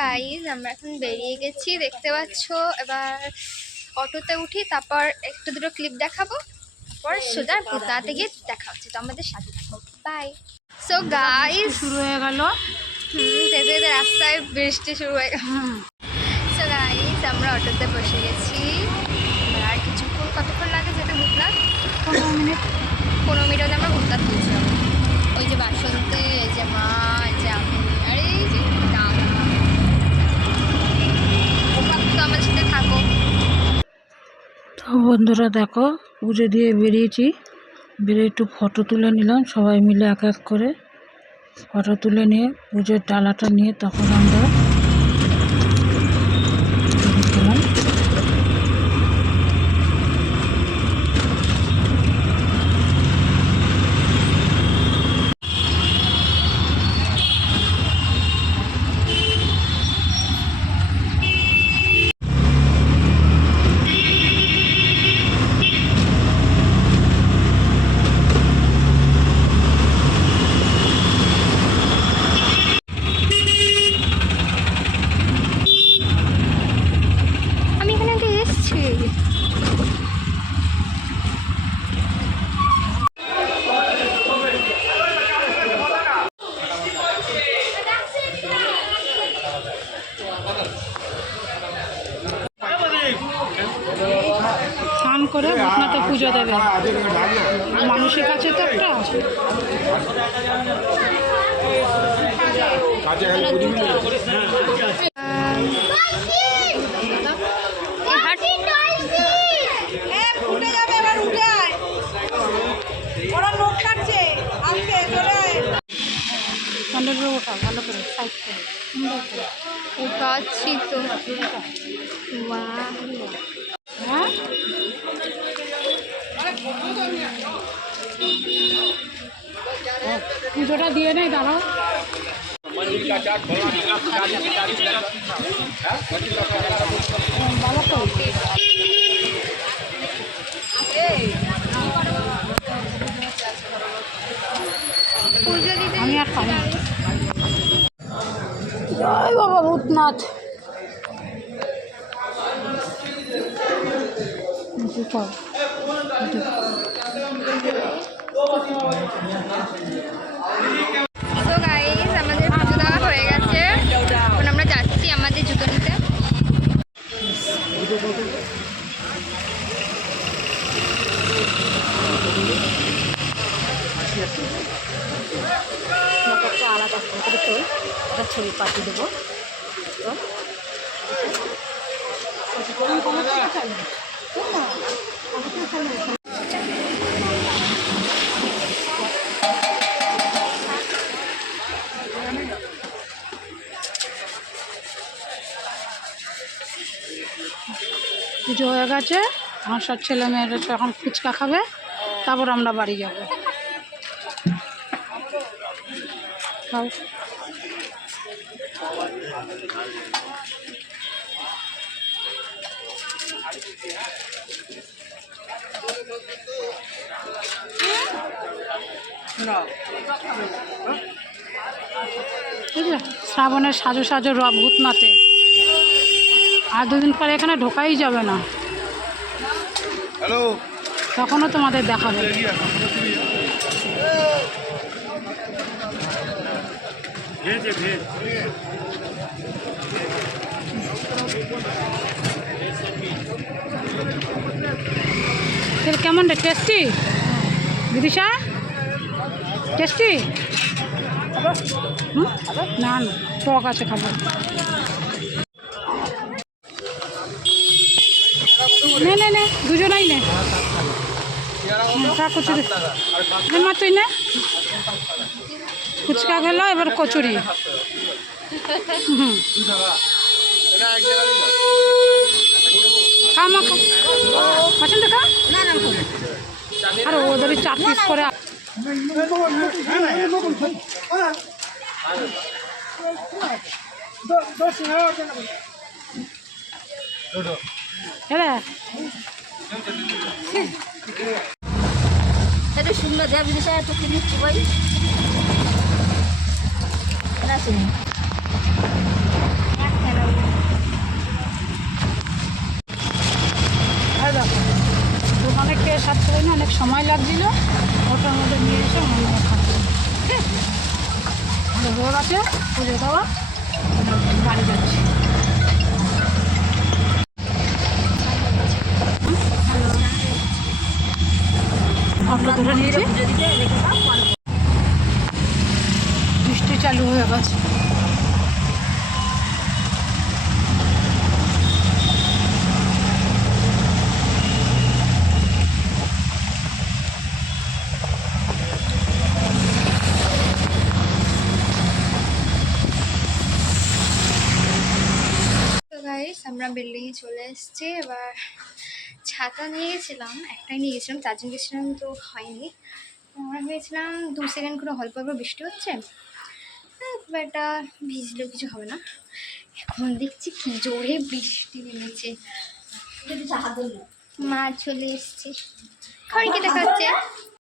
Guys আমরা এখন বেরিয়ে গেছি দেখতে পাচ্ছ? এবার অটোতে উঠি তারপর একটু দুটো ক্লিপ দেখাবো তারপর সোজা ভূতনাতে গিয়ে দেখা হচ্ছে। তো আমাদের সাথে থাকো। বাই সো গাইজ শুরু হয়ে গেল। হুম যেতে যেতে রাস্তায় বৃষ্টি শুরু হয়ে গেল। সো গাইজ আমরা অটোতে বসে গেছি। আর কিছুক্ষণ কতক্ষণ লাগে যেতে ভূতনাথ পনেরো মিনিট। পনেরো মিনিট হলে আমরা ভূতনাথ পৌঁছলাম ওই যে বাসন্তী যে মা এই যে আমি আর এই যে দাদা তো আমার সাথে থাকো বন্ধুরা দেখো, পুজো দিয়ে বেরিয়েছি। বেরিয়ে একটু ফটো তুলে নিলাম, সবাই মিলে এক এক করে। ফটো তুলে নিয়ে, পুজোর ডালাটা নিয়ে তখন আমরা বেরিয়েছিলাম। আমি এখানে আগে এসেছি স্নান করে ভূতনাথে পুজো দেবে। মানুষের কাছে তো একটা স্যান্ডেলের ওটা ভালো করে সাইড করে। সুন্দর করে। উঠাচ্ছি তো বাহ। পুজোটা দিয়ে নেই দাঁড়াও তো আমি আর পারি। জয় বাবা ভূতনাথ গাইজ আমাদের পুজো দেওয়া হয়ে গেছে। এখন আমরা যাচ্ছি আমাদের জুতো নিতে। আলাদা করে একটা ছবি পাঠিয়ে দেবো। তো পুজো হয়ে গেছে। আমার সব ছেলে মেয়েরা এখন ফুচকা খাবে, তারপর আমরা বাড়ি যাব। খাও। শ্রাবণের সাজো সাজো রব ভূতনাথে। আর দুদিন পরে এখানে ঢোকাই যাবে না। হ্যালো? তখনও তোমাদের দেখাবে। তেল কেমন টেস্টি বিদিশা টেস্টি? না না, টক আছে খাবার। নে নে নে, দুজনাই নে। খা, কচুরি। মা তুই নে। ফুচকা গেল এবার কচুরি। হুম খা, মা, খা। পছন্দ খা? করে এটা সুন্দর দেব জিনিস একটু কিনে ভাই। এটা সময় লাগছিল। ওটার মধ্যে নিয়ে এসে মনে খাচ্ছি হয়ে। গেছে পুজো দেওয়া। বাড়ি যাচ্ছি। বৃষ্টি চালু হয়ে গেছে। গাইস আমরা বিল্ডিংয়ে চলে এসেছি। এবার ছাতা নিয়ে গেছিলাম একটাই নিয়ে গেছিলাম গেছিলাম তো হয়নি। আমরা ভেবেছিলাম দু সেকেন্ড করে অল্প অল্প বৃষ্টি হচ্ছে। হ্যাঁ, খুব একটা ভিজলেও কিছু হবে না। এখন দেখছি কি জোরে বৃষ্টি নেমেছে। মা চলে এসছে। খড়ি কেটে খাচ্ছে